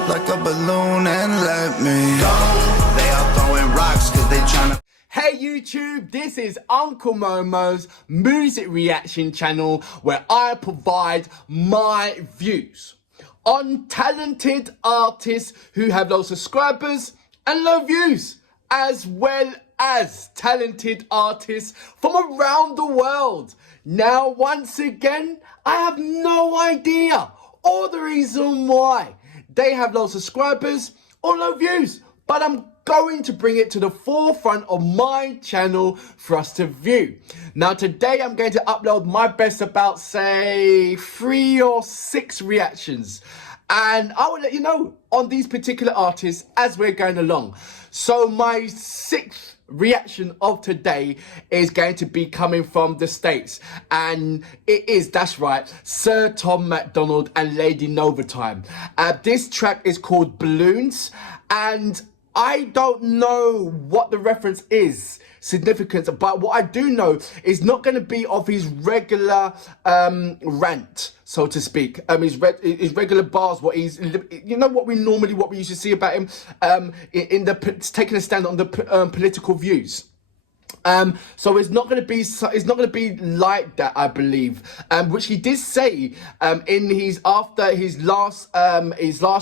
up like a balloon and let me go. They all throwing rocks cause they tryna. Hey YouTube, this is Uncle Momo's music reaction channel where I provide my views on talented artists who have low subscribers and low views, as well as talented artists from around the world. Now, once again, I have no idea or the reason why they have low subscribers or low views, but I'm going to bring it to the forefront of my channel for us to view. Now today I'm going to upload my best about, say, 3 or 6 reactions, and I will let you know on these particular artists as we're going along. So my 6th reaction of today is going to be coming from the States, and it is, that's right, Sir Tom MacDonald and Lady Nova time. This track is called Balloons, and I don't know what the reference is, significance, but what I do know is not going to be of his regular rant, so to speak. His regular bars, what he's, you know, what we used to see about him in the taking a stand on the political views. So it's not going to be like that, I believe, which he did say in his last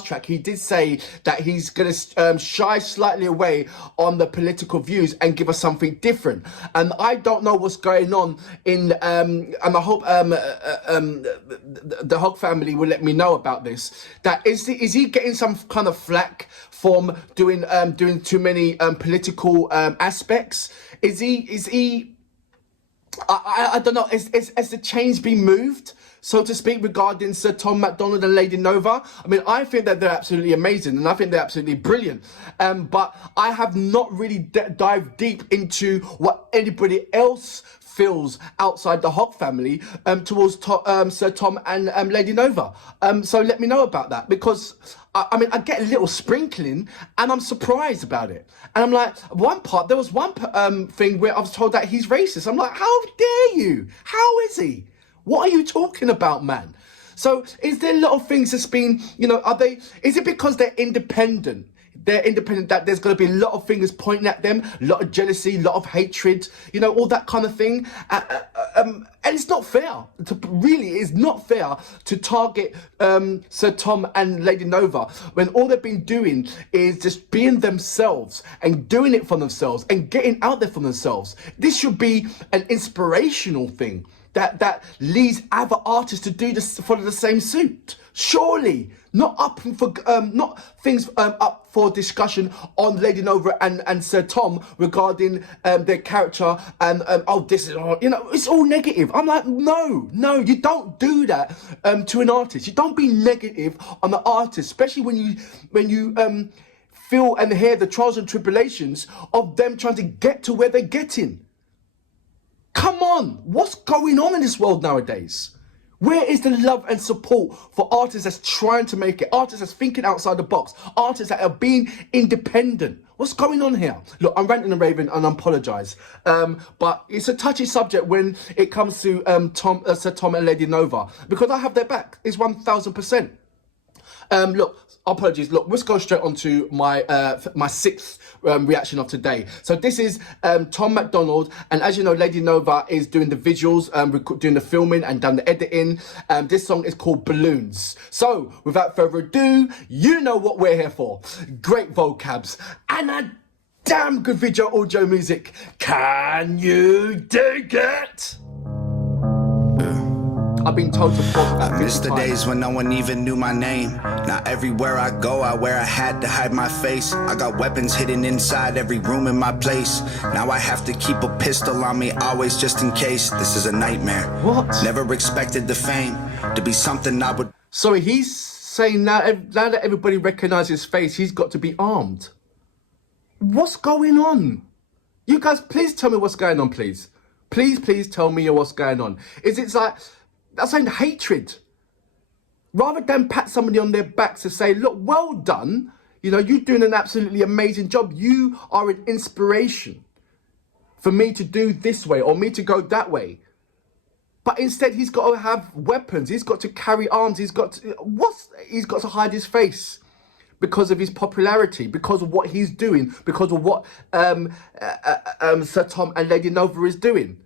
track. He did say that he's going to shy slightly away on the political views and give us something different. And I don't know what's going on in and I hope the Hog family will let me know about this. That is he getting some kind of flack from doing too many political aspects? Is he? I don't know. Has the change been moved, so to speak, regarding Sir Tom MacDonald and Lady Nova? I mean, I think that they're absolutely amazing, and I think they're absolutely brilliant. But I have not really dived deep into what anybody else feels outside the Hog family towards Sir Tom and Lady Nova. So let me know about that, because I mean, I get a little sprinkling and I'm surprised about it. And I'm like, there was one thing where I was told that he's racist. I'm like, how dare you? How is he? What are you talking about, man? So is there a lot of things that's been, you know, is it because they're independent? They're independent, that there's going to be a lot of fingers pointing at them, a lot of jealousy, a lot of hatred, you know, all that kind of thing. And it's not fair. It's not fair to target Sir Tom and Lady Nova when all they've been doing is just being themselves and doing it for themselves and getting out there for themselves. This should be an inspirational thing that leads other artists to do this, follow the same suit. Surely not up for up for discussion on Lady Nova and Sir Tom regarding their character and oh, this is all, you know, it's all negative. I'm like, no, you don't do that to an artist. You don't be negative on the artist, especially when you feel and hear the trials and tribulations of them trying to get to where they're getting. Come on, what's going on in this world nowadays? Where is the love and support for artists that's trying to make it, artists that's thinking outside the box, artists that are being independent? What's going on here? Look, I'm ranting and raving and I apologise, but it's a touchy subject when it comes to Sir Tom and Lady Nova, because I have their back. It's 1000%. Look, apologies. Look, let's go straight on to my my 6th reaction of today. So this is Tom MacDonald, and as you know, Lady Nova is doing the visuals, doing the filming and done the editing. This song is called Balloons. So without further ado, you know what we're here for. Great vocabs and a damn good video audio music. Can you dig it? I've been told to pause. I miss the days when no one even knew my name. Now everywhere I go, I wear a hat to hide my face. I got weapons hidden inside every room in my place. Now I have to keep a pistol on me always, just in case. This is a nightmare. What? Never expected the fame to be something I would... Sorry, he's saying now that everybody recognizes his face, he's got to be armed. What's going on? You guys, please tell me what's going on, please. Please tell me what's going on. Is it like... that's saying hatred. Rather than pat somebody on their back to say, look, well done, you know, you're doing an absolutely amazing job. You are an inspiration for me to do this way or me to go that way. But instead, he's got to have weapons. He's got to carry arms. He's got to hide his face. because of his popularity, because of what he's doing, because of what Sir Tom and Lady Nova is doing.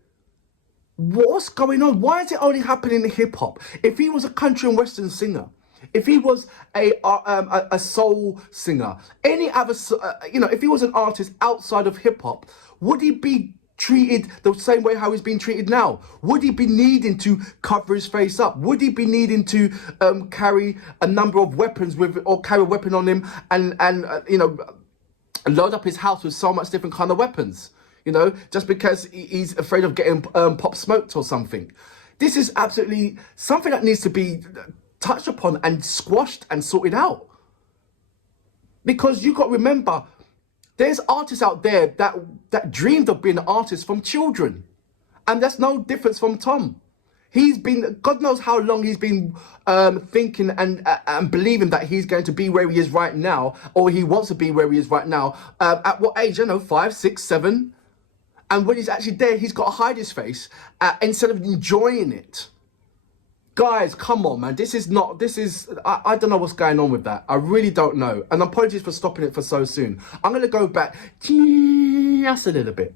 What's going on? Why is it only happening in hip hop? If he was a country and western singer, if he was a soul singer, any other, if he was an artist outside of hip hop, would he be treated the same way how he's being treated now? Would he be needing to cover his face up? Would he be needing to carry a number of weapons or carry a weapon on him and load up his house with so much different kind of weapons? Just because he's afraid of getting pop smoked or something. This is absolutely something that needs to be touched upon and squashed and sorted out. Because you got to remember, there's artists out there that dreamed of being an artist from children. And that's no difference from Tom. He's been, God knows how long he's been thinking and believing that he's going to be where he is right now, or he wants to be where he is right now. At what age? 5, 6, 7. And when he's actually there, he's got to hide his face instead of enjoying it. Guys, come on, man. I don't know what's going on with that. I really don't know. And apologies for stopping it for so soon. I'm going to go back just a little bit.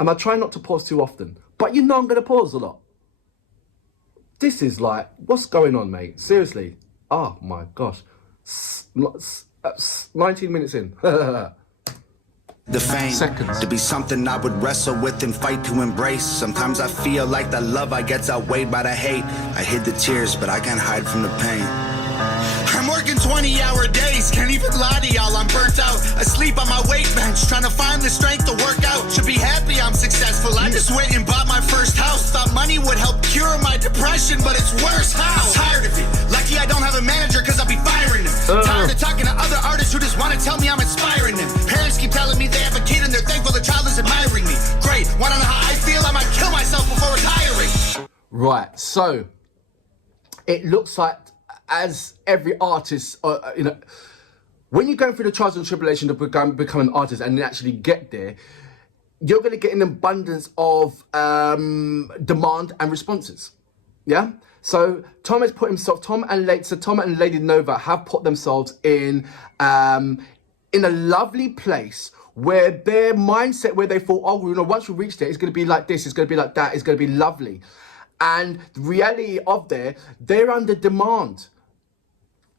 And I try not to pause too often. But I'm going to pause a lot. This is like, what's going on, mate? Seriously. Oh, my gosh. 19 minutes in. The fame, Seconds. to be something I would wrestle with and fight to embrace. Sometimes I feel like the love I get's outweighed by the hate. I hid the tears, but I can't hide from the pain. I'm working 20-hour days, can't even lie to y'all, I'm burnt out. Asleep on my weight bench, trying to find the strength to work out. Should be happy I'm successful, I just went and bought my first house. Thought money would help cure my depression, but it's worse. How? Tired of it, lucky I don't have a manager cause I'll be firing them. Tired of talking to other artists who just want to tell me I'm inspiring them. Parents keep telling me they have a kid and they're thankful the child is admiring me. Great, wanna know how I feel? I might kill myself before retiring. Right, so it looks like, as every artist, when you're going through the trials and tribulation of become an artist and then actually get there, you're going to get an abundance of demand and responses. Yeah. So Tom and Lady Nova have put themselves in a lovely place where their mindset, where they thought, once we reach there, it's going to be like this, it's going to be like that, it's going to be lovely. And the reality of they're under demand.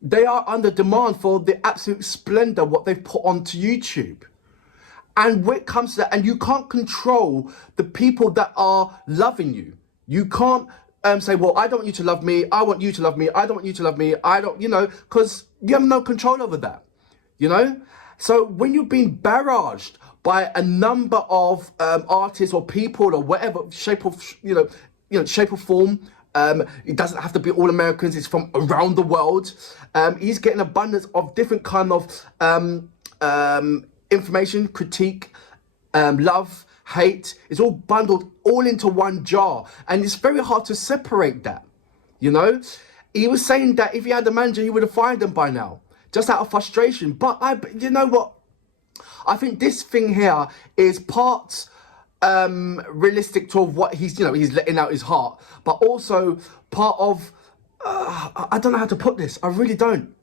They are under demand for the absolute splendor what they've put onto YouTube. And when it comes to that, and you can't control the people that are loving you. You can't say, well, I don't want you to love me. I want you to love me. I don't want you to love me. I don't, because you have no control over that, So when you're being barraged by a number of artists or people or whatever shape of, shape or form, it doesn't have to be all Americans, it's from around the world. He's getting abundance of different kind of information, critique, love, hate. It's all bundled all into one jar. And it's very hard to separate that, He was saying that if he had a manager, he would have fired them by now, just out of frustration. But you know what? I think this thing here is part realistic to what he's letting out his heart, but also part of I don't know how to put this. I really don't.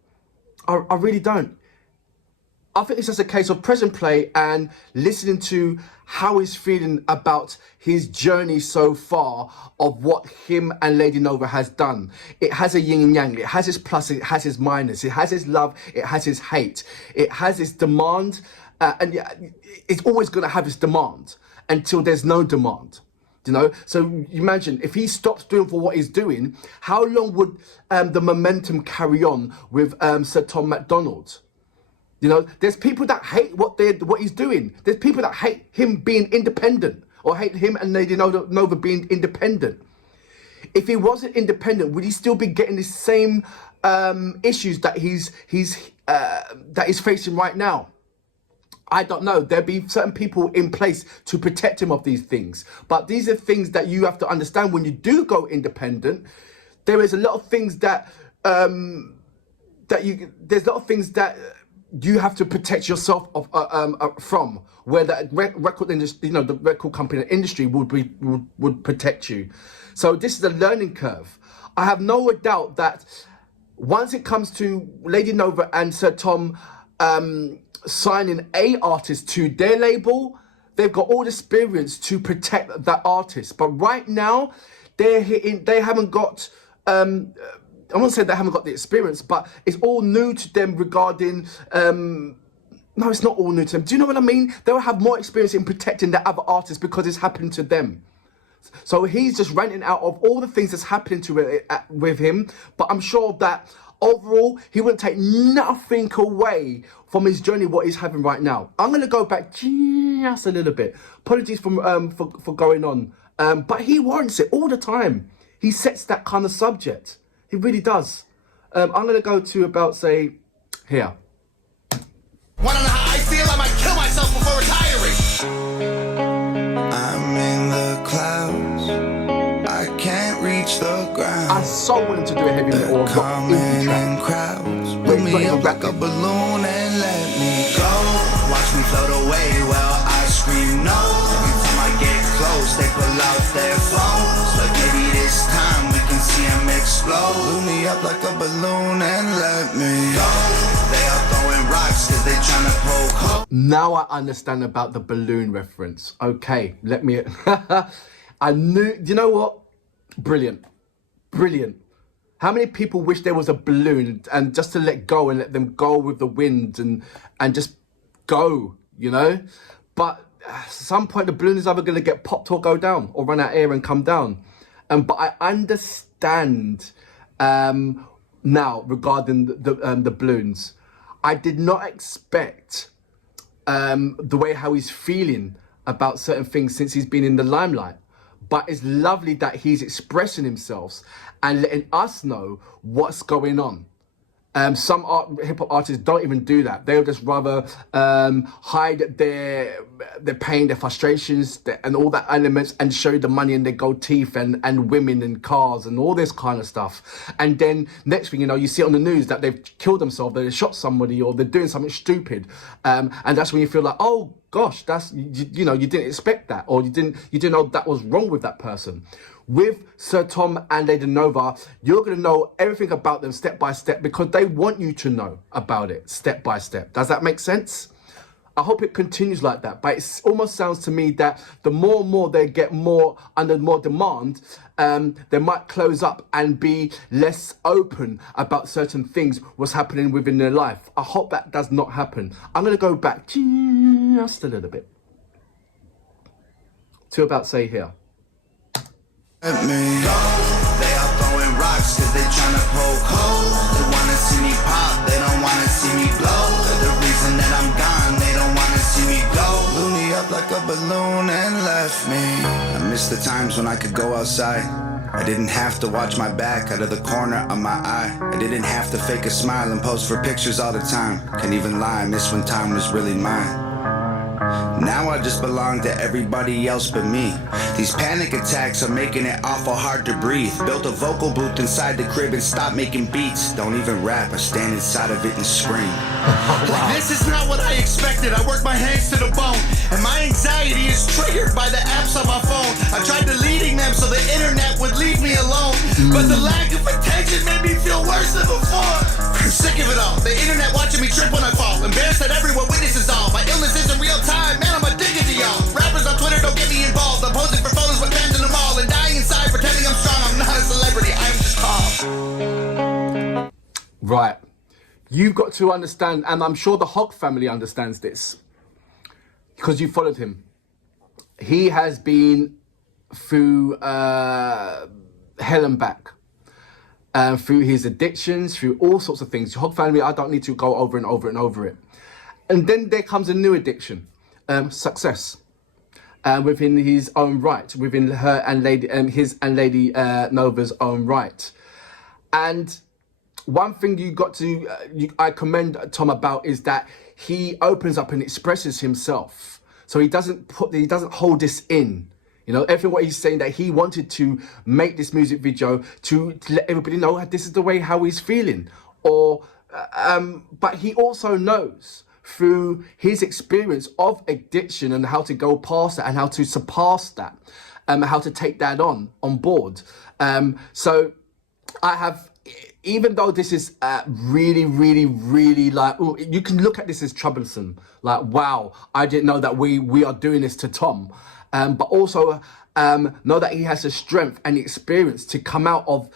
I really don't. I think it's just a case of present play and listening to how he's feeling about his journey so far of what him and Lady Nova has done. It has a yin and yang. It has its plus. It has its minus. It has its love. It has its hate. It has its demand, and it's always going to have its demand until there's no demand, So imagine if he stops doing for what he's doing, how long would the momentum carry on with Sir Tom MacDonald? There's people that hate what he's doing. There's people that hate him being independent or hate him and Lady Nova being independent. If he wasn't independent, would he still be getting the same issues that he's facing right now? I don't know. There'll be certain people in place to protect him of these things. But these are things that you have to understand when you do go independent. There is a lot of things that you have to protect yourself from, where the record industry, the record company industry would protect you. So this is a learning curve. I have no doubt that once it comes to Lady Nova and Sir Tom signing a artist to their label, they've got all the experience to protect that artist. But right now, they haven't got, I won't say they haven't got the experience, but it's all new to them regarding, no, it's not all new to them. Do you know what I mean? They'll have more experience in protecting the other artists because it's happened to them. So he's just ranting out of all the things that's happening with him. But I'm sure that overall, he wouldn't take nothing away from his journey, what he's having right now. I'm going to go back just a little bit. Apologies for going on. But he warrants it all the time. He sets that kind of subject. He really does. I'm going to go to about, say, here. Wanna know how I feel? I might kill myself before retiring. I'm in the clouds. I can't reach the ground. I so wanted to do a heavy metal or rock indie track. Crowds, put me up like a balloon and let me go. Watch me float away while I scream no. Every time I get close, they pull out their phones. But maybe this time we can see them explode. Blew me up like a balloon and let me go. They are throwing rocks cause they tryna poke holes. Now I understand about the balloon reference. Okay, let me... I knew... You know what? Brilliant. Brilliant. How many people wish there was a balloon and just to let go and let them go with the wind and just go, you know? But at some point the balloon is either going to get popped or go down or run out of air and come down. But I understand now regarding the balloons. I did not expect the way how he's feeling about certain things since he's been in the limelight. But it's lovely that he's expressing himself and letting us know what's going on. Some hip-hop artists don't even do that. They'll just rather hide their pain, their frustrations, and all that elements and show you the money and their gold teeth and women and cars and all this kind of stuff. And then next thing you know, you see it on the news that they've killed themselves, they shot somebody or they're doing something stupid. And that's when you feel like, oh gosh, that's, you know, you didn't expect that, or you didn't know that was wrong with that person. With Sir Tom and Lady Nova, you're going to know everything about them step by step because they want you to know about it step by step. Does that make sense? I hope it continues like that. But it almost sounds to me that the more and more they get more under more demand, they might close up and be less open about certain things, what's happening within their life. I hope that does not happen. I'm going to go back just a little bit to about, say, here. Let me go. They are throwing rocks cause they tryna poke holes. They wanna see me pop, they don't wanna see me blow. They're the reason that I'm gone, they don't wanna see me go. Blew me up like a balloon and left me. I miss the times when I could go outside. I didn't have to watch my back out of the corner of my eye. I didn't have to fake a smile and pose for pictures all the time. Can't even lie, I miss when time was really mine. Now I just belong to everybody else but me. These panic attacks are making it awful hard to breathe. Built a vocal booth inside the crib and stopped making beats. Don't even rap, I stand inside of it and scream. Wow. This is not what I expected. I work my hands to the bone, and my anxiety is triggered by the apps on my phone. I tried deleting them so the internet would leave me alone, but the lack of attention made me feel worse than before. I'm sick of it all. The internet watching me trip when I fall. Embarrassed that everyone witnesses all. My illness isn't real time. Man, I'm addicted to y'all. Rappers on Twitter don't get me involved. I'm posing for photos with fans in the mall and dying inside pretending I'm strong. I'm not a celebrity. I'm just calm. Right. You've got to understand, and I'm sure the Hogg family understands this, because you followed him. He has been through hell and back. Through his addictions, through all sorts of things. Hogg family, I don't need to go over and over and over it. And then there comes a new addiction, success, within his own right, within her and his and Lady Nova's own right. And one thing you got to, I commend Tom about is that he opens up and expresses himself. So he doesn't hold this in. You know, everything what he's saying, that he wanted to make this music video to let everybody know this is the way how he's feeling. Or, but he also knows through his experience of addiction and how to go past that and how to surpass that, how to take that on board. So I have, even though this is really like, ooh, you can look at this as troublesome. Like, wow, I didn't know that we are doing this to Tom. But also know that he has the strength and the experience to come out of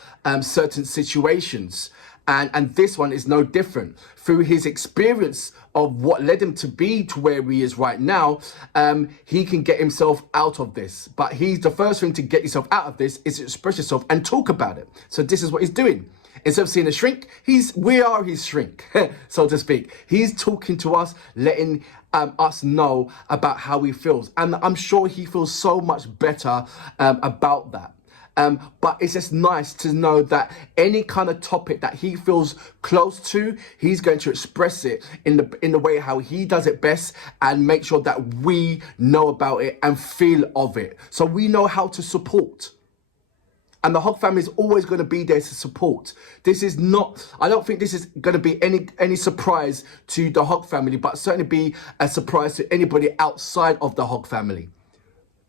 certain situations. And this one is no different. Through his experience of what led him to be to where he is right now, he can get himself out of this. But the first thing to get yourself out of this is to express yourself and talk about it. So this is what he's doing. Instead of seeing a shrink, we are his shrink, so to speak. He's talking to us, letting us know about how he feels. And I'm sure he feels so much better about that. But it's just nice to know that any kind of topic that he feels close to, he's going to express it in the way how he does it best, and make sure that we know about it and feel of it, so we know how to support. And the Hogg family is always going to be there to support. This is not, I don't think this is going to be any surprise to the Hogg family, but certainly be a surprise to anybody outside of the Hogg family.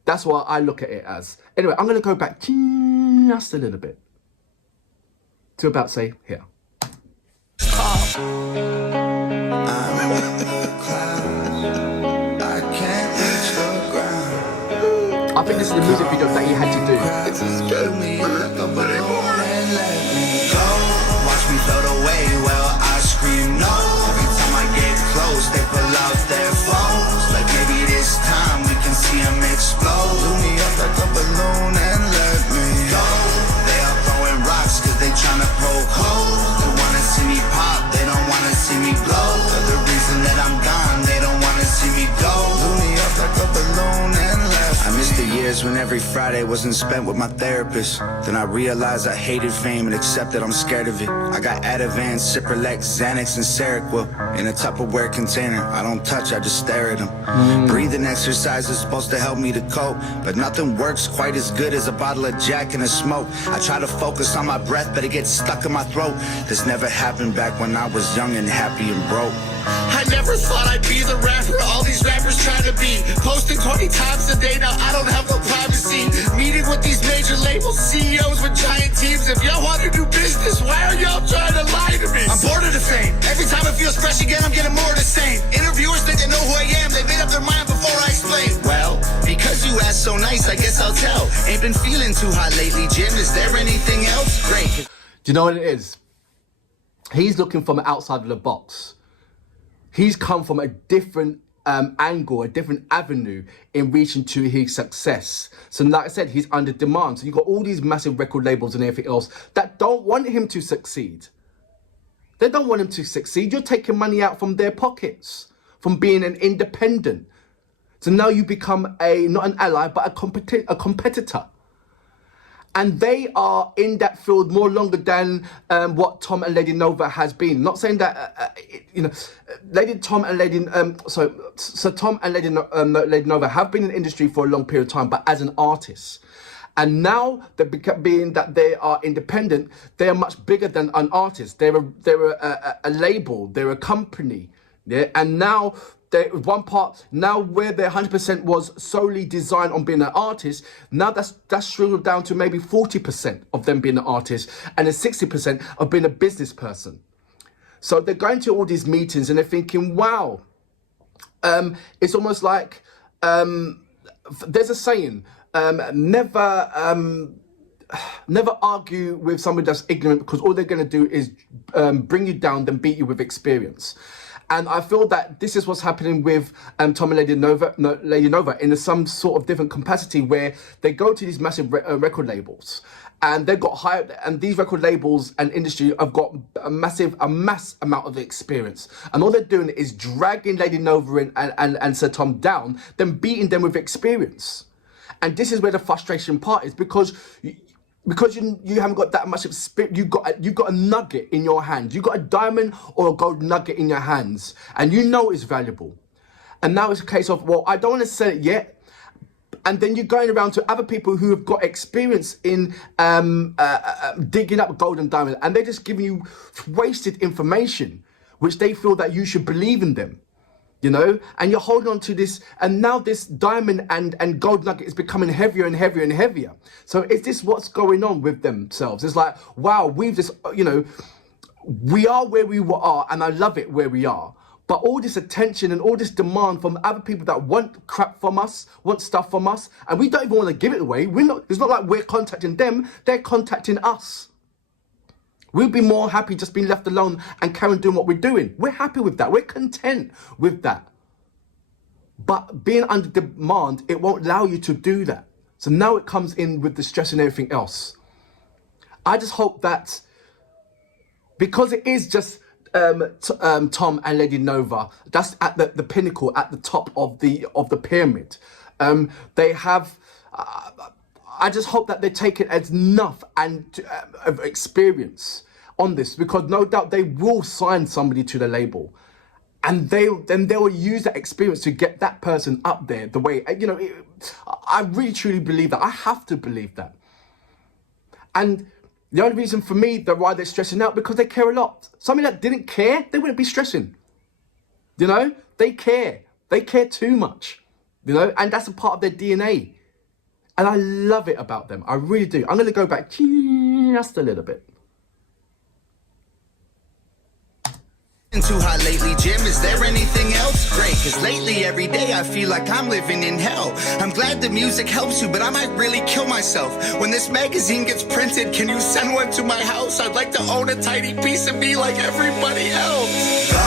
That's what I look at it as. Anyway, I'm going to go back just a little bit to about say here. I think this is the music video that he had to do. Watch me float away while I scream no. Every time I get close, they pull out their phones. Like maybe this time we can see them explode. Blew me up like a balloon and let me go. They are throwing rocks cause they tryna poke holes. They wanna see me pop, they don't wanna see me blow. For the reason that I'm gone, they don't wanna see me go. Blew me up like a balloon and left. I missed the years when every Friday wasn't spent with my therapist. Then I realized I hated fame and accepted I'm scared of it. I got Ativan, Cipralex, Xanax, and Seroquel in a Tupperware container. I don't touch, I just stare at them. Breathing exercises supposed to help me to cope, but nothing works quite as good as a bottle of Jack and a smoke. I try to focus on my breath, but it gets stuck in my throat. This never happened back when I was young and happy and broke. I never thought I'd be the rapper all these rappers trying to be. Posting 20 times a day, now I don't have no privacy. Meeting with these major labels, CEOs with giant teams. If y'all want to do business, why are y'all trying to lie to me? I'm bored of the fame. Every time it feels fresh again, I'm getting more of the same. Interviewers think they know who I am, they made up their mind before I explain. Well, because you asked so nice, I guess I'll tell. Ain't been feeling too hot lately, Jim. Is there anything else? Great. Do you know what it is? He's looking from outside of the box. He's come from a different angle, a different avenue in reaching to his success. So like I said, he's under demand. So you've got all these massive record labels and everything else that don't want him to succeed. They don't want him to succeed. You're taking money out from their pockets, from being an independent. So now you become not an ally, but a competitor. And they are in that field more longer than what Tom and Lady Nova has been. Not saying that, Lady Tom and Lady, so Tom and Lady Nova have been in the industry for a long period of time, but as an artist. And now, being that they are independent, they are much bigger than an artist. They're a label, they're a company. Yeah? And now, one part, now where their 100% was solely designed on being an artist, now that's shrivelled down to maybe 40% of them being an artist and then 60% of being a business person. So they're going to all these meetings and they're thinking, wow, it's almost like, there's a saying, never argue with somebody that's ignorant, because all they're going to do is bring you down, then beat you with experience. And I feel that this is what's happening with Tom and Lady Nova in some sort of different capacity, where they go to these massive record labels and they've got and these record labels and industry have got a mass amount of experience. And all they're doing is dragging Lady Nova and Sir Tom down, then beating them with experience. And this is where the frustration part is, because you haven't got that much of spirit. You got a nugget in your hand. You got a diamond or a gold nugget in your hands, and you know it's valuable. And now it's a case of, well, I don't want to sell it yet. And then you're going around to other people who have got experience in digging up gold and diamond, and they're just giving you wasted information, which they feel that you should believe in them. you know, and you're holding on to this, and now this diamond and gold nugget is becoming heavier and heavier and heavier. So is this what's going on with themselves? It's like, wow, we've just, you know, we are where we are, and I love it where we are. But all this attention and all this demand from other people that want crap from us, want stuff from us, and we don't even want to give it away. It's not like we're contacting them, they're contacting us. We'll be more happy just being left alone and carrying doing what we're doing. We're happy with that. We're content with that. But being under demand, it won't allow you to do that. So now it comes in with the stress and everything else. I just hope that, because it is just Tom and Lady Nova, that's at the pinnacle, at the top of the pyramid. They have. I just hope that they take it as enough and of experience on this, because no doubt they will sign somebody to the label, and they will use that experience to get that person up there. The way, you know, I really truly believe that. I have to believe that. And the only reason for me that why they're stressing out, because they care a lot. Somebody that didn't care, they wouldn't be stressing. You know, they care. They care too much. You know, and that's a part of their DNA. And I love it about them. I really do. I'm going to go back just a little bit. Too hot lately, Jim. Is there anything else? Great, cause lately every day I feel like I'm living in hell. I'm glad the music helps you, but I might really kill myself. When this magazine gets printed, can you send one to my house? I'd like to own a tiny piece of me like everybody else. Go,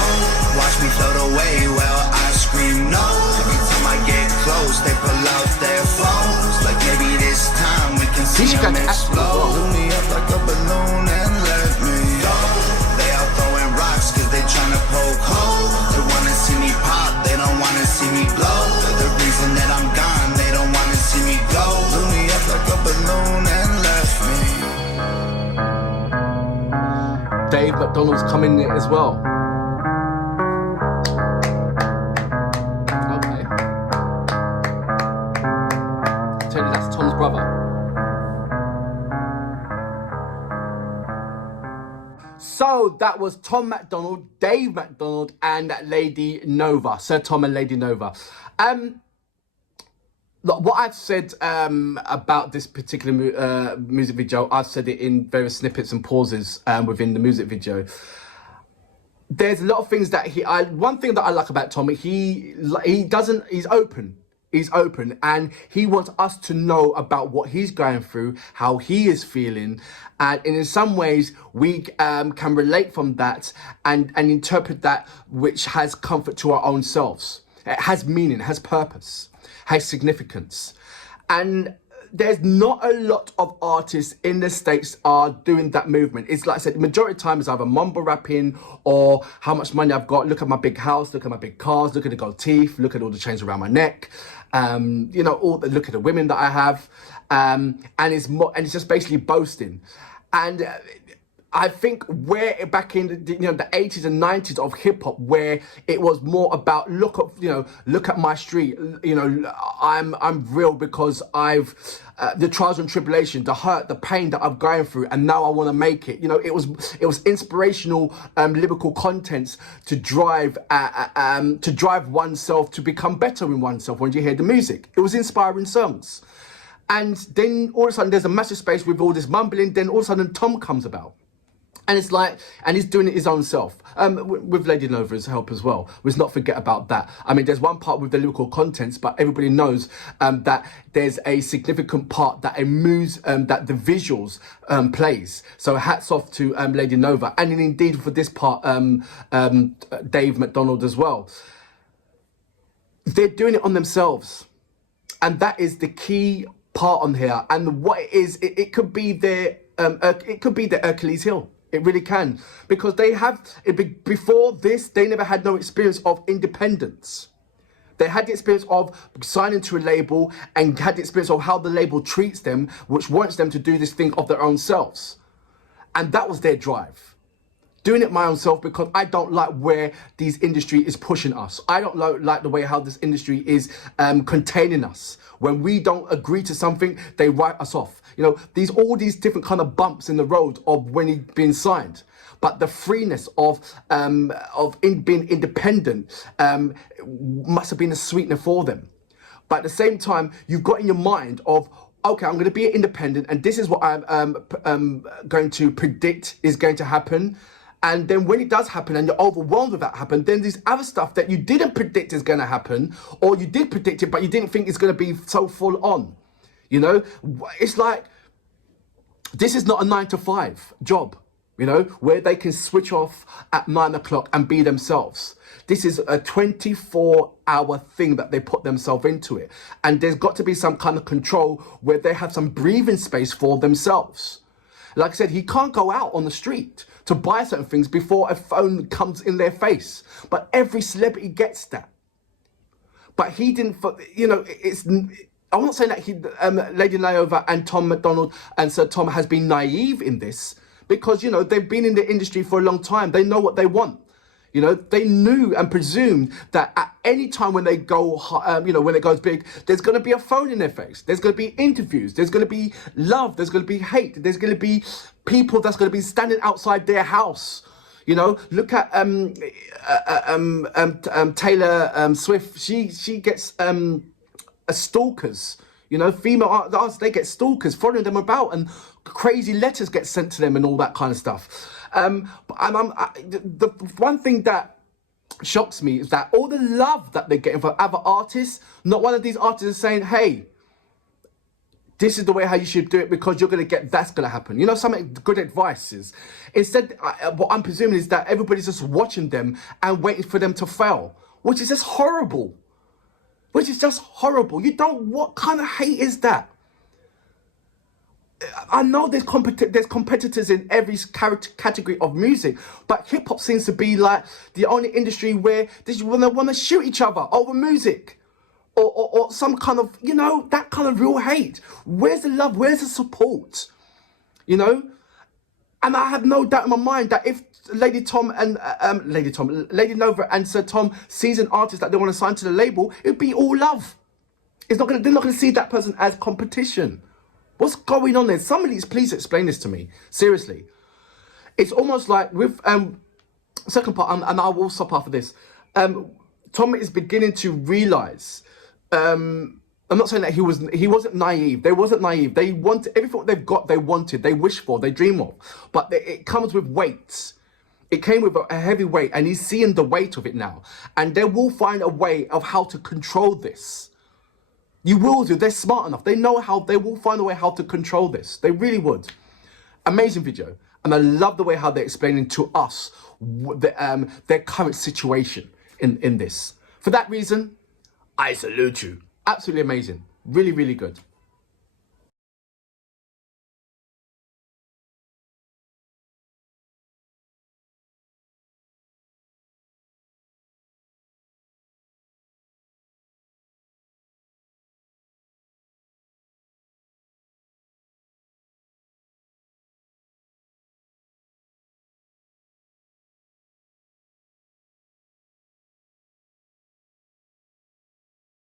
watch me float away while I scream no. Every time I get close, they pull out their phones. Like maybe this time we can see them explode. Fill me up like a balloon and let me go. They all throwing rocks cause they tryna poke holes. They wanna see me pop, they don't wanna see me blow. The reason that I'm gone, they don't wanna see me go. Blew me up like a balloon and left me. Dave McDonald's coming in as well. Okay. Tell you that's Tom's brother. So that was Tom MacDonald, Dave McDonald, and Lady Nova. Sir Tom and Lady Nova. Look, what I've said about this particular music video, I've said it in various snippets and pauses within the music video. There's a lot of things that one thing that I like about Tom, he's open. He's open, and he wants us to know about what he's going through, how he is feeling, and in some ways we can relate from that and interpret that, which has comfort to our own selves. It has meaning, has purpose, has significance. And there's not a lot of artists in the States are doing that movement. It's like I said, the majority of the time is either mumble rapping or how much money I've got. Look at my big house, look at my big cars, look at the gold teeth, look at all the chains around my neck. You know, look at the women that I have. And it's just basically boasting. And I think where back in the 80s and 90s of hip hop, where it was more about look at my street, I'm real because I've the trials and tribulation, the hurt, the pain that I'm going through, and now I want to make it. You know, it was inspirational lyrical contents to drive oneself to become better in oneself. When you hear the music, it was inspiring songs. And then all of a sudden there's a massive space with all this mumbling. Then all of a sudden Tom comes about. And it's like, and he's doing it his own self, with Lady Nova's help as well. Let's not forget about that. I mean, there's one part with the lyrical contents, but everybody knows that there's a significant part that that the visuals plays. So hats off to Lady Nova, and indeed for this part, Dave McDonald as well. They're doing it on themselves, and that is the key part on here. And what it is, it could be their Achilles heel. It really can, because before this, they never had no experience of independence. They had the experience of signing to a label and had the experience of how the label treats them, which wants them to do this thing of their own selves. And that was their drive. doing it my own self because I don't like where these industry is pushing us. I don't like the way how this industry is containing us. When we don't agree to something, they write us off. You know, all these different kind of bumps in the road of when he's been signed. But the freeness of being independent must have been a sweetener for them. But at the same time, you've got in your mind of, okay, I'm going to be an independent, and this is what I'm going to predict is going to happen. And then when it does happen and you're overwhelmed with that happen, then there's other stuff that you didn't predict is going to happen, or you did predict it, but you didn't think it's going to be so full on. You know, it's like, this is not a 9-to-5 job, you know, where they can switch off at 9 o'clock and be themselves. This is a 24-hour thing that they put themselves into it. And there's got to be some kind of control where they have some breathing space for themselves. Like I said, he can't go out on the street to buy certain things before a phone comes in their face. But every celebrity gets that. But he didn't, you know, I'm not saying that Lady Naova and Tom MacDonald and Sir Tom has been naive in this, because, you know, they've been in the industry for a long time. They know what they want. You know, they knew and presumed that at any time when they go, you know, when it goes big, there's going to be a phone in their face. There's going to be interviews. There's going to be love. There's going to be hate. There's going to be people that's going to be standing outside their house. You know, look at Taylor Swift. She gets stalkers. You know, female artists, they get stalkers following them about, and crazy letters get sent to them and all that kind of stuff. The one thing that shocks me is that all the love that they're getting from other artists, not one of these artists is saying, hey, this is the way how you should do it because you're going to get, that's going to happen. You know, some good advice is, instead, what I'm presuming is that everybody's just watching them and waiting for them to fail, which is just horrible. Which is just horrible. What kind of hate is that? I know there's competitors in every category of music, but hip hop seems to be like the only industry where they want to shoot each other over music, or some kind of, you know, that kind of real hate. Where's the love? Where's the support? You know, and I have no doubt in my mind that if Lady Nova and Sir Tom sees an artist that they want to sign to the label, it'd be all love. They're not going to see that person as competition. What's going on there? Somebody, please explain this to me. Seriously. It's almost like with second part, and I will stop after this. Tom is beginning to realize. I'm not saying that he wasn't naive. They wasn't naive. They wanted everything they've got. They wanted. They wish for. They dream of. But it comes with weights. It came with a heavy weight, and he's seeing the weight of it now. And they will find a way of how to control this. You will do. They're smart enough. They know how. They will find a way how to control this. They really would. Amazing video. And I love the way how they're explaining to us their current situation in this. For that reason, I salute you. Absolutely amazing. Really, really good.